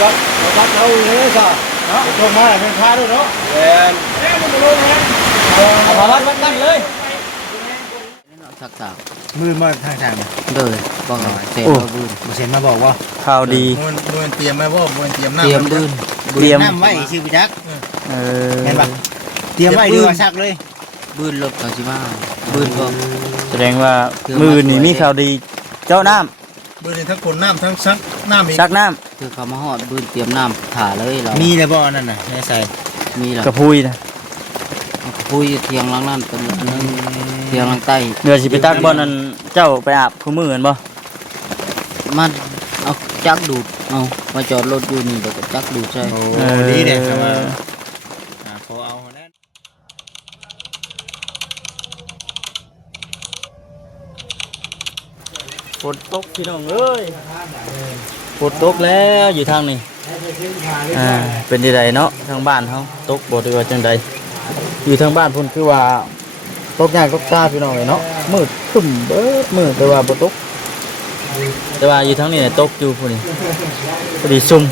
bắt đâu thế sao đó thôi mai là mình pha đâu đó bắtเลยสักสาว มือมาทางทาง เลยบอกเสียมาบืน เสียมาบอกว่า ข่าวดี มันเตรียมไหมว่ามันเตรียมน้ำ เตรียมบืน เตรียม น้ำไว้ชื่อพิจักเห็นปะ อ เตรียมไว้ดีกว่าชักเลย บืนรถเขาสิมาบืนก็ แสดงว่ามือนี่มีข่าวดีเจ้าน้ เบอร์นี้ทั้งคนน้ำทั้งซักน้ำอีก ำซักน้ คือเขามาหอดบืนเตรียมน้ำถ่าเลยเรา มีเลยบ่นั่นน่ะในใส่ มีหรอก กระพุยนะ คุยเทียงหลังนั่นเป็นอันนึงเทียงหลังใต้ เดี๋ยวสิไปตักบ่อนนั้นเจ้าไปอาบคู่มือกันบ่ มาเอาจักดูดเอามาจอดรถอยู่นี่เดี๋ยวก็จักดูดใช่ โอ้ดีเด็ดมาขอเอาแน่ ฝนตกพี่น้องเอ้ยฝนตกแล้วอยู่ทางนี้เป็นจังไดเนาะทางบ้านเฮาตกบ่ได้ว่าจังไดอยู่ทางบ้านพุ่นคือว่าตกยากตกซาพี่น้องเอ้ยเนาะมืดครึ้มเบิดมืดแต่ว่าบ่ตกแต่ว่าอยู่ทางนี้ตกอยู่พุ่นนี่พอดีซุ่ม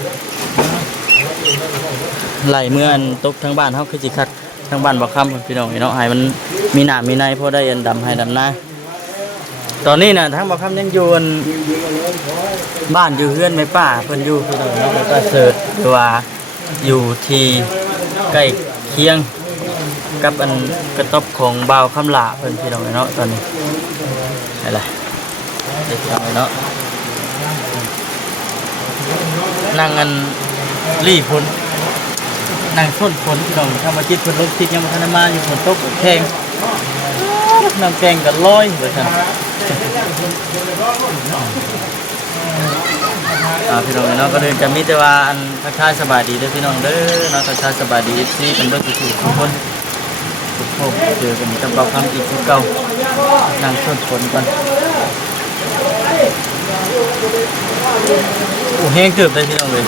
ไหลเมื่ออันตกทางบ้านเฮาคือสิคักทางบ้านบ่ค่ำพุ่นพี่น้องเอ้ยเนาะให้มันมีหน้ามีในพอได้อันดำให้ดำนาตอนนี้น่ะทางบ่ค่ำยังอยู่อันบ้านอยู่เฮือนแม่ป้าเพิ่นอยู่พี่น้องเนาะแม่ป้าเสิร์ชหรือว่าอยู่ที่ใกล้เคียงกับอันกระต๊อบของบ่าวคำหลาเพิ่นพี่น้องเนาะตอนนี้อะไรเด็กน้อยเนาะนั่งอันรีฝนนั่งส้นฝนพี่น้องธรรมจิตเพิ่นลงทิศยังบ่ทันได้มาอยู่ฝนตกแข็งน้ำแกงก็ลอยว่าซั่นพี่น้องเนาะก็เดินจะมีแต่ว่าอันทักทายสบายดีเด้อพี่น้องเด้อเนาะทักทายสบายดีที่เป็นเรื่องทุกคนทุกคนเจอกันกับเราคำอีกทุกเก่านั่งชนฝนกันโอ้แห้งเกือบเลยพี่น้องเลย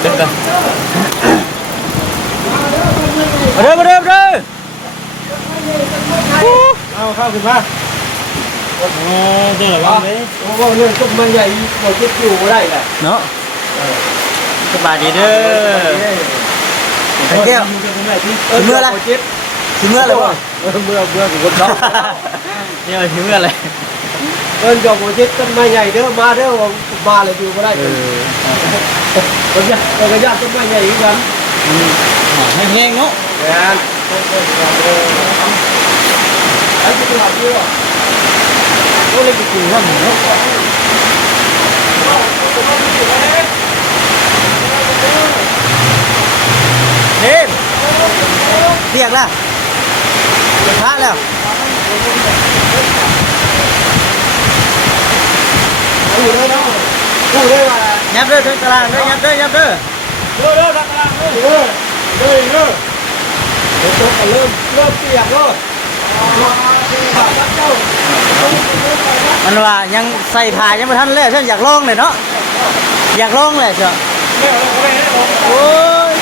เดินกันมาเด้อเอาเข้าขึ้นมาโอ้เดี๋ยวว่าไหมโอ้เรื่องต้นมันใหญ่เราคิดอยู่ได้แหละเนาะสบายดีเด้อแก้วเมื่ออะไรถึงเมื่ออะไรวะเมื่อของคนน้องเนี่ยถึงเมื่ออะไรจอกโปรเจกต์ต้นไม้ใหญ่เด้อมาเด้อมาเลยอยู่ก็ได้คนยากต้นไม้ใหญ่อีกวันแห้งๆเนาะไอ้ที่ตัวเดียวก็เลยไปกินว่าหมูเนาะเฮ้ยเรียกแล้วพระแล้วดูเลยเนาะดูเลยว่ายับเด้อถึงตารางเด้อยับเด้อเด้อตารางเด้อเดี๋ยวตกก็เริ่มเปียกแล้วมันว่ายังใส่ผ้ายังไม่ทันเลยฉันอยากลองเลยเนาะอยากลองเลยเจ้าโอ้ย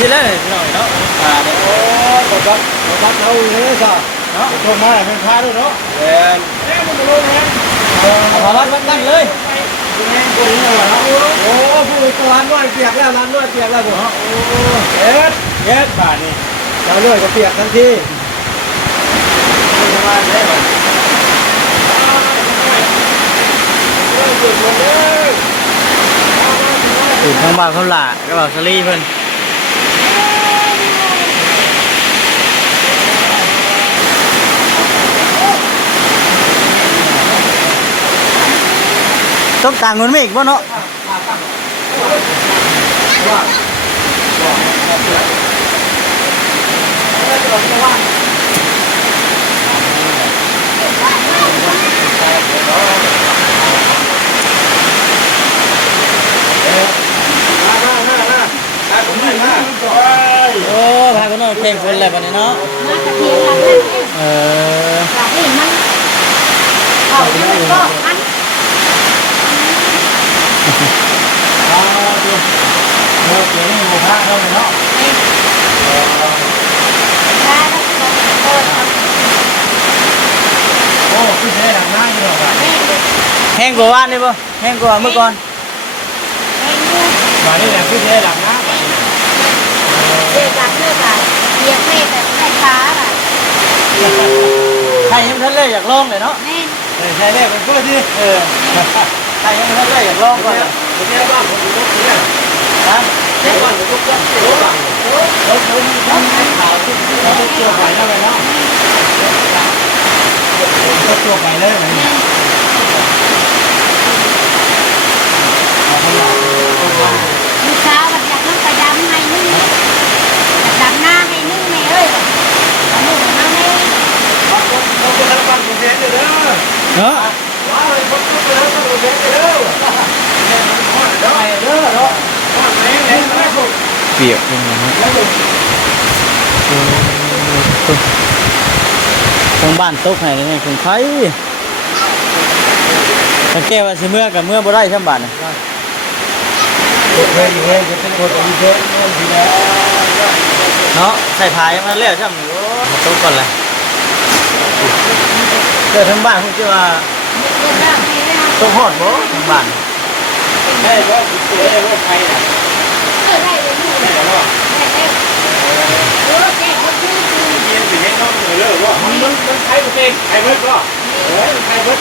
ที่เลยหน่อยเนาะโอ้บัดเอาเลยซะเนาะโทรมาเป็นพาด้วยเนาะเอาวัดตั้งเลยโอ้ผู้ร้านน้อยเปียกแล้วร้านน้อยเปียกแล้วผมโอ้เอ็ดบาทนี่ร้านน้อยก็เปียกทันทีถึงทางบ้านเขาหล่าก็บอกสลีเพิ่นต้องต่างเงินไม่อีกวะเนาะโอ้พากันนอนแข่งคนแหละวันนี้เนาะ เออ จากนี่มันเขายังไม่ก็มัน เอาดูโมเกี่ยวนี่โมพระเนาะเนาะ แค่แล้วก็โอ้ยทำ โอ้คือใช้หลังหน้าอยู่หรอก แม่ดู แห้งกว่าว่านนี่ป่ะแห้งกว่าเมื่อก่อน แม่ดู ว่านี่แหละคือใช้หลังหน้า เด็กจากเลือดอะเรียกแม่แบบแม่ช้าอะ ใครยังทันเลยอยากลองเลยเนาะ แม่ ใช่เลยเป็นเพื่อนที่ใครยังทันเลยอยากลองก่อน ผมเนี่ยบ้านผมอยู่ตรงนี้ นะ เนี่ยบ้านผมก็โอ้บ้าน รถข่าวที่เขาตัวไปแล้วเนาะตัวไปเลย แม่ ลูกสาวแบบอยากนั่งไปดำให้นึ่งอยากดำหน้าให้นึ่งแม่เอ้ยแบบเอาหนูมาแม่ บ้านผมเป็นบ้านผมเองเด้อ เนาะ ว้าวผมก็เป็นบ้านผมเองเด้อไปเด้อเนาะเล่นเล่นไม่ถูก เปียกยังไงฮะทางบ้านตกไหนนี่คงไข่ถ้าแก้ว่าสิเมื่อกับเมื่อบ่ได้ช่ำบาทนะ เคยอยู่เลยจะเป็นคนมีเยอะทีแล้ว เนาะใส่พายมาแล้วช่ำโอ้มาตกก่อนเลยเกิดทั้งบ้านคุณจะว่า เดินหน้าให้ไม่เอา ตกหอดบ่ทั้งบ้าน ใช่ว่าตัวเองว่าใครน่ะ ได้เลยลูกได้เลยโอ้แก่คนชื่อคือ เรียนไปให้น้องเลยเลยว่ามันใครตัวเองใครเบิดก็ใครเบิด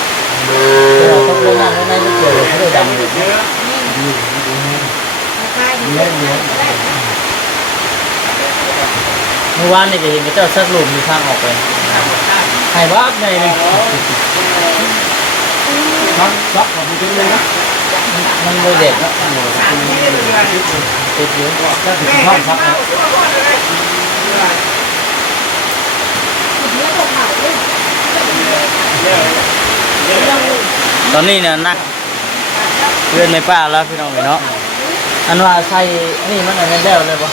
ตกลงงานในเกิดเขาได้ดำอยู่ เยอะ ราคาดีเลยได้ เมื่อวานนี่ก็เห็นเจ้าสักหลุมมีทางออกไปหายวับในเลย ทั้งซักของมันเลยนะ มันเลยเด็ดแล้ว ติดอยู่ ถ้าถึงห้องพักนะ เนื้อตัวเผาด้วย ตอนนี้เนี่ยนักเพื่อนในป้าแล้วพี่น้องเนาะอันว่าใส่นี่มันอะไรแล้วเลยปะ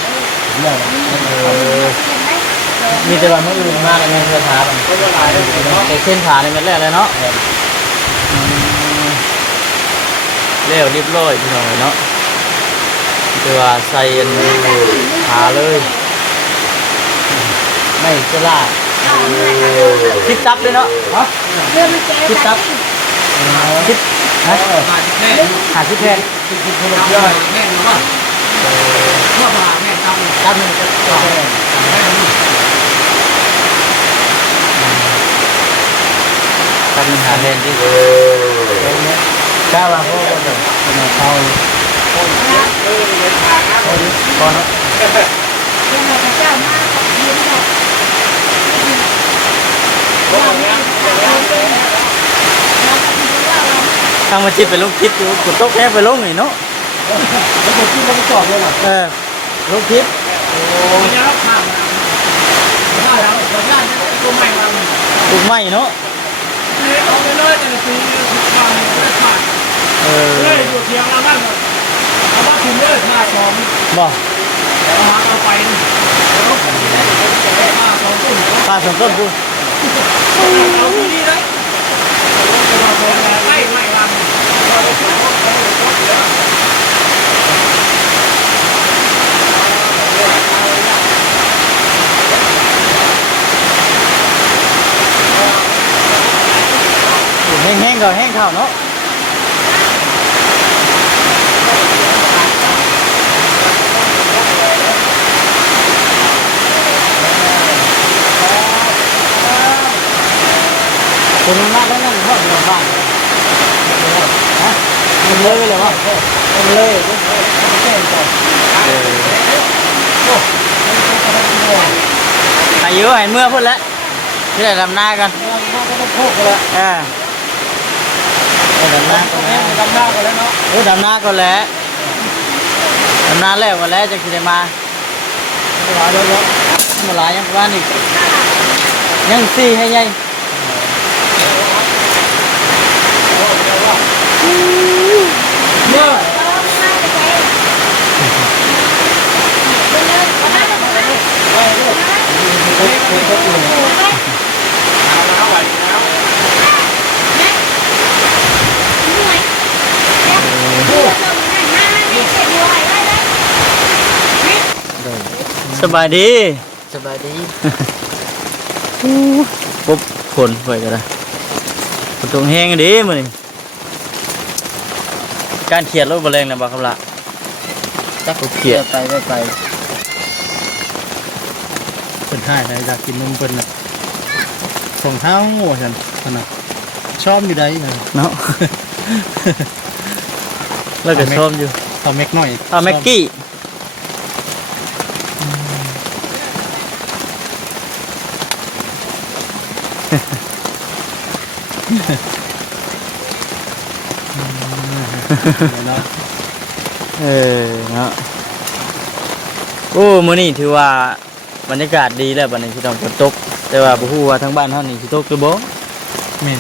มีแต่ว่าเมื่ออื่นมาในเสื้อผ้าแต่เส้นผ้าในมันแล้วเลยเนาะแล้วเรียบร้อยพี่น้องเนาะแต่ว่าใส่ผ้าเลยไม่เสื้อลาคิดตับเลยเนาะฮะ เรื่องมันเจ๊ คิดตับคิดฮะหาคิดแทน เยอะแม่หรือว่าพ่อพาแม่ทำ ตับหนึ่งก็ต่อตับหนึ่งหาแทนที่ก้าวว่าพ่อจะเป็นเขาพอเนาะ เรื่องอะไรเจ้ามากยืนแบบ ทางมาจิบไปลงคลิปอยู่กดโต๊ะแค่ไปลงนี่เนาะ แล้วผมคิดว่าจะจอดเลยหรอ ลงคลิป โอ้ยแล้วข้ามมาแล้วเราญาติตัวใหม่มา ถูกไหมเนาะ เนี่ยเอาไปเลยแต่ละปีถูกมาเนี่ยไม่ขาดเลยอยู่เทียงเราบ้านหมดเอาบ้านถึงเลยขาดสอง บ่ เอาหาเอาไปแล้วขาดสองต้น ปลาสองต้นพู เอาที่นี่เลยไม่วัน แห้งๆก็แห้งข้าวเนาะคนนั้นก็นั่งทอดอยู่บ้านฮะมันเลยเลยวะมันเลยอายุให้เมื่อพุ่นแล้วที่ได้ดำนากันดำนาก็แล้วดำนาก็แล้วเนาะดำนาก็แล้วดำนาแล้วก็แล้วจะคิดมามาหลายยังบ้านอีกยังสี่ให้ใหญ่เมื่อ สบายดี สบายดี ปุ๊บฝนไปก็ได้ฝนตกแห้งดีมื้อนี้การเขียดรถบ่แรงนะบ่ครับล่ะ จักเขียไปไป เพิ่นให้ได้อยากกินนมเพิ่นน่ะส่งเท้าโง่ฉันนั่นน่ะชอบอยู่ใดนั่น เนาะ แล้วก็ชอบอยู่ เอาเม็กหน่อย แม็กกี้เนาะ เนาะโอ้มื้อนี้ถือว่าบรรยากาศดีแล้วบัดนี้พี่น้องฝนตกแต่ว่าบ่ฮู้ว่าทางบ้านเฮานี่สิตกหรือบ่ แม่น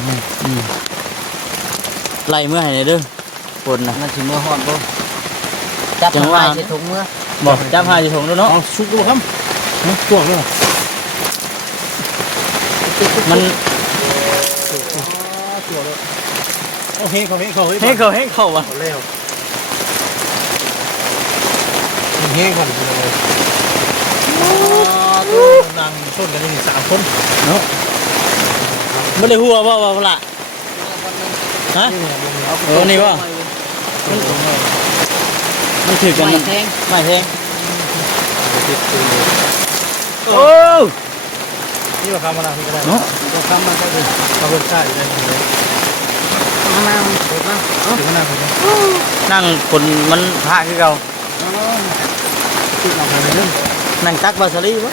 ไล่เมื่อให้หน่อยเด้อฝนน่ะ มันสิมือฮอดบ่จับ จังหวะ ใส่ถุงมือ บอกจับหาสิถงด้วย ๆ เนาะ เอาชุกดูครับตัวกเลย มัน โอเคเขา เฮ้ยเขาว่ะ เขาเร็วเฮ้ก่อนเลยนั่งชนกันนี่3 คน เนาะบ่ได้หัวบ่ว่าล่ะฮะเออนี่บ่มันถือกัน ไม่ มัน แทง ไม่แทงโอ้ นี่ว่าคำมาแล้วพี่ก็ได้ เนาะ ก็คำมาก็คือเขาเพิ่มค่าอยู่ได้เลย มาถูกมา ถึงขนาดนี้ นั่งคนมันพระคือเก่า ติดหลังไปเรื่อง นั่งตักบาสลีบ่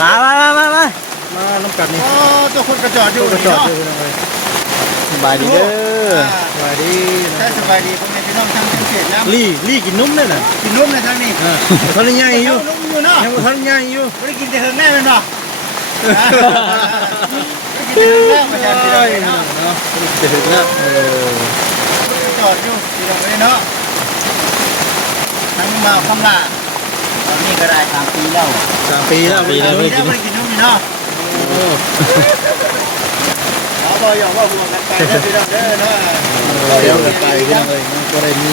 มา มาน้ำกัดนี่ตัวคนกระจอดอยู่กระจอดอยู่เลย สบายดีเด้อ สบายดี ถ้าสบายดีพวกนี้พี่น้องทำเสร็จแล้ว ลี่กินนุ่มเลยน่ะ กินนุ่มเลยทั้งนี้ ท่านใหญ่อยู่ นุ่มอยู่เนาะ ยังท่านใหญ่อยู่ ไม่ได้กินแต่เฮิงแน่เลยเนาะกินแต่เฮิงแน่ประชันพี่น้องเนาะ เนาะจะถึงแล้ว จอดอยู่พี่น้องเลยเนาะทั้งมาคำลาตอนนี้ก็ได้3 ปีแล้ว 3 ปีแล้ว ปีแล้วไม่ได้กินนุ่มเนาะเอาบ่อยว่าบวกกันไปเด้อพี่น้องเด้อเนาะ เดี๋ยวกันไปพี่น้องเลยก็ได้มี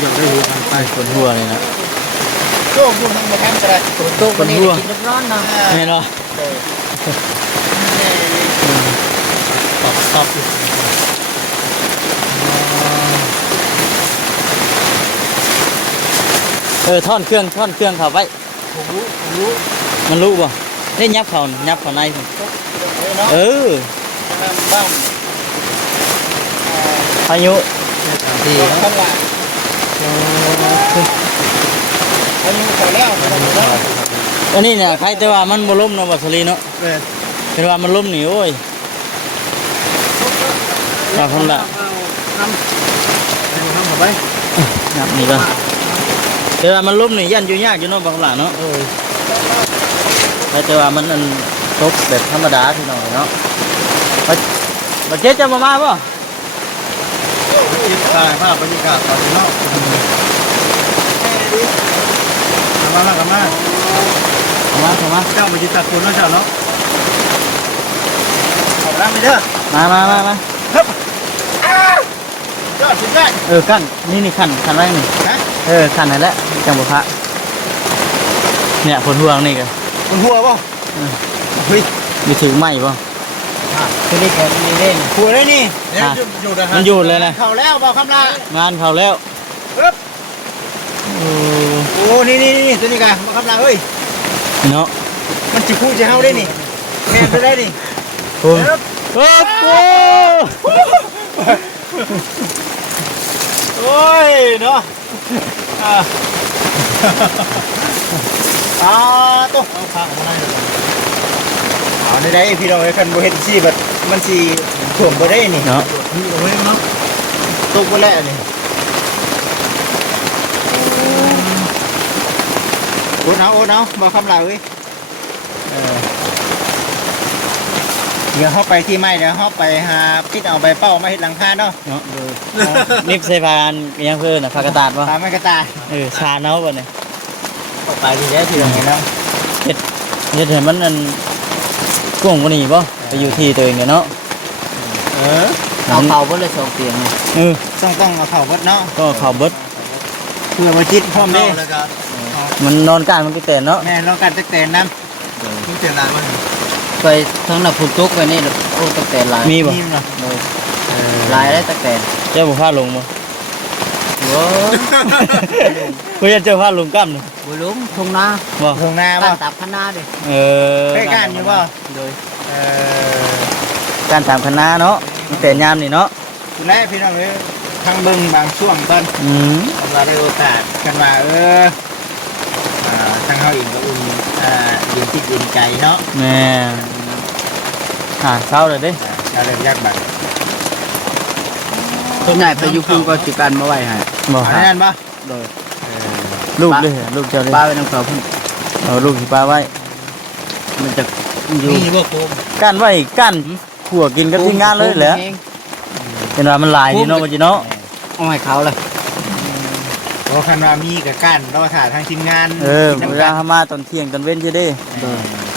อย่างได้หูทางไป คนหัวเลยนะ โจ้บุญทั้งหมดทั้งก็ได้ โต๊ะคนนี้กินน้ำร้อนเนาะ แม่เนาะ ตอบอยู่ ท่อนเครื่องเข้าไป ผมรู้ มันรู้ป่ะได้ยับเขาในผม เนาะ เออ บ้าง พายุ ดี ข้างหลังอันนี้ขอแล้วเนาะ อันนี้เนี่ยใครแต่ว่ามันบ่ล้มเนาะบัสลีเนาะ เป็น เป็นว่ามันล้มหนีโอ้ยเอาคนละ ทำเข้าไป นับนี่ก่อนแต่ว่ามันล้มหนียันอยู่ยากอยู่เนาะบางหลาเนาะใครแต่ว่ามันอันตกแบบธรรมดาที่น้องเนาะบัดเจ็ดจะมาป่ะ อินถ่ายภาพบรรยากาศตอนนี้เนาะมาเจ้ามาจิตตะคุณเนาะเจ้าเนาะ ขอบรับไปเด้อ มา ยอดสุดได้ ขั้นนี่ขั้นไว้นี่ ฮะ ขั้นนั่นแหละจังบุพระเนี่ยผลห่วงนี่กัน มันหัวป่ะเฮ้ย มีถือไม้ป่ะ คือนี่เขามีเล่น หัวได้นี่ อยู่นะฮะ มันอยู่เลยนะ เขาแล้วบอกคำลาง านเขาแล้ว ปึ๊บโอ้นี่ตัวนี้กันบอกคำลาเฮ้ย เนาะ มันจิพูดจะเฮาได้นี่แมนไปได้นี่ โอ้โอ้โห โอ้ยเนาะตัวเอาพาออกมาได้เลยเอาได้พี่น้องไอ้คันโบเห็นชีแบบมันชีถ่วมบ่ได้นี่ เนาะ นี่เอาไว้เนาะ ตกบ่แล้วนี่โอ้เอาบอกคำลาเฮ้ยเดี๋ยวเขาไปที่ไม้เดี๋ยวเขาไปหาพิษเอาใบเป้ามาเห็ดหลังคาเนาะ เนาะนิบใส่พานยังเพิ่นน่ะพากระตาดป่ะ ตามไม้กระตาย ชาเนาะป่ะเนี่ย เข้าไปทีเดียวทีเดียวเนาะ เฮ็ดให้มันอันกว้างกว่านี้ป่ะไปอยู่ที่ตัวเองเนาะ เอาเผาบ่เลย2 เตียง เออ ต้องเอาเข่าวัดเนาะ ก็เข้าเบิด เพื่อมาจิตพร้อมเด้ แล้วก็ มันนอนกลางมันก็แต่เนาะ แม่ลองกันจักแตนนำ มีเสียงดังมั้ย ไปทั้งน่ะพุ่นตกไปนี่โอ้ตะแกนหลาย มีบ่ นี่เนาะ เลยหลายได้ตะแกน เจ้าบ่พาลงบ่ โอ้ กูจะเจ้าพาลงกล้ามนี่ บ่ลุงทงนา บ่ ทางหน้า บ้า บ่ นตับคณะเด้ เออ ใกล้กันอยู่บ่ โดย เออ การตามคณะเนาะมันแต่ยามนี่เนาะ และพี่น้องเอ้ยทางเบิ่งบางช่วงตอน อืม เราได้โอกาสกันว่าทางเฮาเองก็อุ่นเย็นจิตเย็นใจเนาะ แม่หาเช้าเลยเด้ เราเลยยากบัด ต้นใหญ่ไปอยู่พุ่นก็สิกันมาไว้ให้ บ่ อัน หา นั้นบ่ โดย ลูกเด้อลูกเจ้าเด้ ป้าไว้นำเขาพุ่น เอาลูกสิป้าไว้ มันจะอยู่ มีบ่โคม ก้านไว้ก้านขัวกินกับที่งานเลยแหละเห็นว่ามันหลายดีเนาะว่าจิเนาะ เอาให้เขาเลย เพราะคันว่ามีกับกันรอถ่ายทางทีมงาน เออ กิน เว น้ำกั ลาน เฮามาตอนเที่ยงตอนเว้นจะได้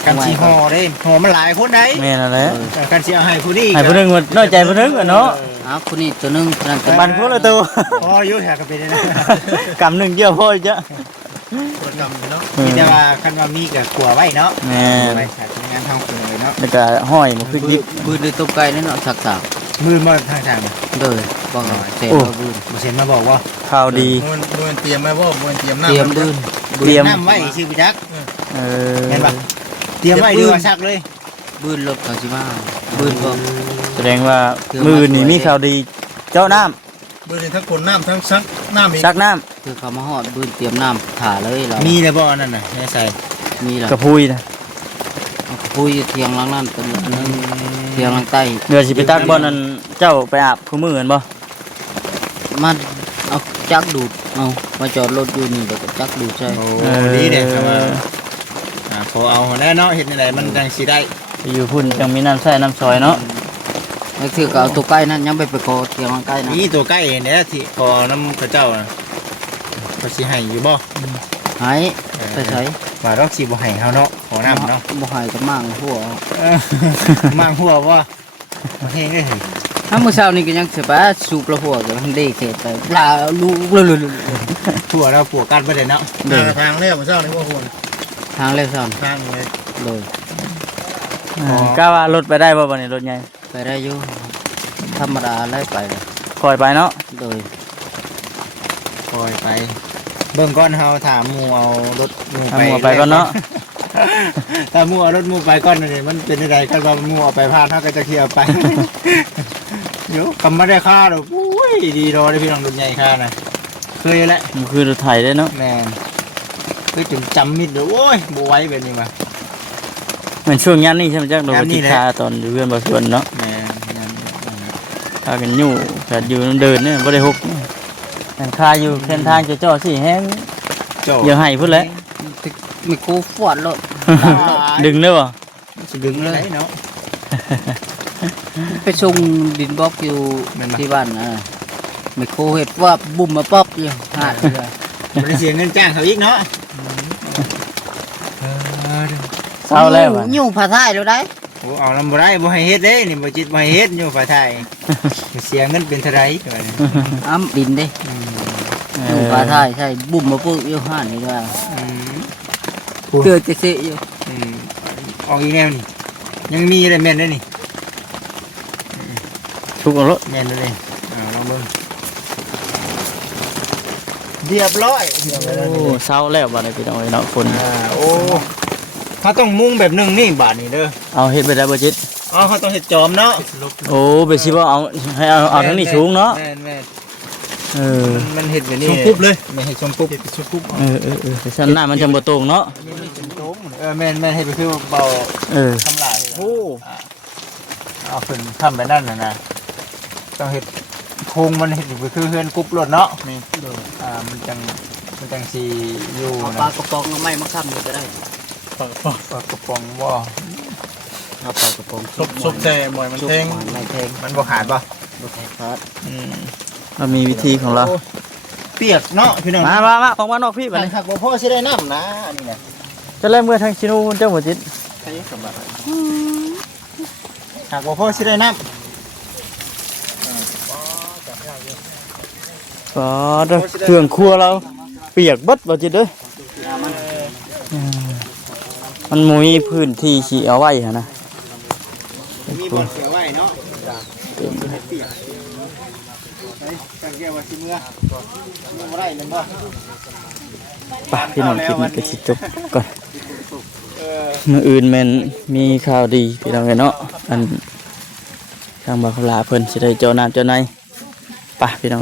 กันสิห่อเด้ห่อมันหลายคนได้ แม่นั่นแหละ กันสิเอาให้ผู้นี้ ให้ผู้หนึงว่าน้อยใจผู้หนึงอะเนาะ อ้าวคนนี้ตัวนึงนั่นก็ บันคนละตัว พออยู่แถวกันไปเลยนะ กำหนึงเกี่ยวพ่อจ้ะ คนกำเนาะ มีแต่ว่าคันว่ามีกับขัวไว้เนาะ แม่ ไว้ถ่ายทีมงานทางคนเลยเนาะ แล้วก็ห้อยมาพริกดิบ บืนด้วยต้มไก่นั่นเนาะสัก มือมาทางทาง ๆโดยบ่เสร็จ โอ้ บ่บืน บ่เซ็นมาบอกว่า ข้าวดี มันเตรียมไว้บ่มันเตรียมน้ำ เตรียมบืน เตรียม น้ำไว้ชื่อพี่จัก เออ เห็นปะเตรียมไว้ดีกว่าซักเลย บืนรถเขาสิมาบืนบ่ แสดงว่ามือนี่มีข้าวดี เจ้าน้ำ เบอร์ทั้งคนน้ำทั้งซักน้ำอีก ซักน้ คือเขามาฮอดบืนเตรียมน้ำถ่าเลยเรา มีเลยบ่อันนั่นน่ะแม่ใส่ มีล่ะ ำกระพุยนะ เอาคุยเทียงหลังนั่นเป็นอันนึงเทียงหลังใต้ เดี๋ยวสิไปตักบ่อนนั้นเจ้าไปอาบคู่มือกันบ่ มาเอาจักดูดเอามาจอดรถอยู่นี่แล้วก็จักดูดใช่ โอ้ดีเด็กครับว่าพอเอาแน่เนาะเห็นอะไรมันจังสิได้ ไปอยู่พุ่นจังมีน้ำใส่น้ำซอยเนาะ แล้วคือก็เอาตัวใกล้นั่นยังไปขอเทียงหลังใกล้นะ นี่ตัวใกล้เนี่ยที่พอน้ำกระเจ้าน่ะก็สิให้อยู่บ่ หายไปใส่ ว่าเราสิบ่ให้เฮาเนาะขอน้ำเนาะ บ่หายก็มั่งหัว มั่งหัวบ่บ่เฮงได้เห็น ถ้ามื้อเช้านี่ก็ยังสิไปสูบละหัวก็มันได้เสร็จไปปลาลูกเลย ทั่วเราปวกกันบ่ได้เนาะ ทางเนี่ยผมเจ้านี่ว่าคน ทางเลยซ้ ทางเลย ำเลย กล้าว่ารถไปได้บ่บัดนี้รถใหญ่ ไปได้อยู่ธรรมดาไล่ไปเลย คอยไปเนาะ โดย ปล่อยไป เบิ่งก่อนเฮาถามหมู่เอารถหมู่ ทำหัวไปก่อนเนาะ ถ้าหมู่เอารถหมู่ไปก่อนนี่มันเป็นจังไดกันว่าหมู่เอาไปพาดเฮาก็จะเคลียร์ไป เดี๋ยวกำมาได้ค่าดอกอุ้ยดีรอได้พี่น้องรุ่นใหญ่ค่านะเคยแล้ว มันคือรถไถได้เนาะ แม่นคือจนจำมิดเลยโอ้ยบ่ไหวแบบนี้ว่ะ เหมือนช่วงยามนี้ใช่ไหมจักโดน ยามนี้ จิ แหละ คาตอนอยู่เพื่อนบ่สวนเนาะ แม่นนั่น พากันอยู่แต่อยู่เดินเนี่ยบ่ได้ฮุกแต่คาอยู่เส้นทางจะจ่อสิแห้ง เจ้า อย่าให้พุ่นแหละ มีกูฟอดรถ ดึงเด้อบ่ สิดึงเลยเนาะ ไปส่งดินบล็อกอยู่ แม่นบ่ ที่บ้านมีโคเห็ดว่าบุ่มมาป๊อบอยู่หาดเลย บ่ได้เสียเงินจ้างเขาอีกเนาะ เศร้าแล้วบัด ยุ่งผ้าท้ายแล้วได้ โอ้เอานำบ่ได้บ่ให้เฮ็ดเด้นี่บ่จิตบ่ให้เฮ็ดอยู่ฝ่ายไทยเสียเงินเป็นเท่าไหร่ว่านี่ อ้ำดินเด้ยุ่งผ้าท้ายใช่บุ่มมาปุ๊บอยู่หาดนี่ด้วย อืม เกิดจะเสียอยู่ ออกอีกแนวนี่ยังมีอะไรแม่นได้นี่ ทุกเอารถ แม่นเลยลองเบิ่งเรียบร้อยเรียบร้อยแล้ว โอ้ นี่ เศร้าแล้วบัดนี้พี่น้องเอ้ยเนาะฝน โอ้เขาต้องมุงแบบหนึงนี่บาทนี่เด้อ เอาเฮ็ดไปได้บ่จิต อ๋อเขาต้องเฮ็ดจอมเนาะ โอ้ไปสิว่าเอาให้เอาทางนี้สูงเนาะ แม่นแม่น เออ มันเฮ็ดแบบนี้ ชมปุ๊บเลย ไม่ให้ชมปุ๊บ ชมปุ๊บ แต่ชั้นหน้ามันจะบ่ตรงเนาะ แม่นแม่นให้ไปคือเบา เออ ทำลายโอ้เอาขึ้นทำไปนั่นนะต้องเห็ดโครงมันเห็ดอยู่คือเฮือนกรุ๊บรถเนาะนี่มันจังสีอยู่ เอา นะ ปลากระป๋องเอาไม้มาค้ำนี่ก็ได้ ปลากระป๋องว่า เอาปลากระป๋อง ซบแต่หมอยมันแทง ไม่แทง มันบ่ขาดป่ะ บ่แทงครับ เรามีวิธีของเรา เปียกเนาะพี่น้อง มาของมานอกพี่บัด มัน นี้ หักบ่พ่อสิได้น้ำนะอันนี้นะ จะเล่นเมื่อทางชิโนูเจ้าบ่จิต ใครสมบัติหักบ่พ่อสิได้น้ ก็เครื่องครัวเรา ำ เปียกเบิดบ่จิตเด้อมันบ่มีพื้นที่สิเอาไว้หั่นนะ มีบอลเสียไว้เนาะเปียกเฮ้ยจังเกี่ยวว่าสิเมื่อบ่ได้นั่นบ่ ไปพี่น้องคลิปนี้ก็สิจบก่อนมื้ออื่นแม่นมีข่าวดีพี่น้องเนาะอันทางบ่าวลาเพิ่นสิได้เจ้าน้ำเจ้าในไปพี่น้อง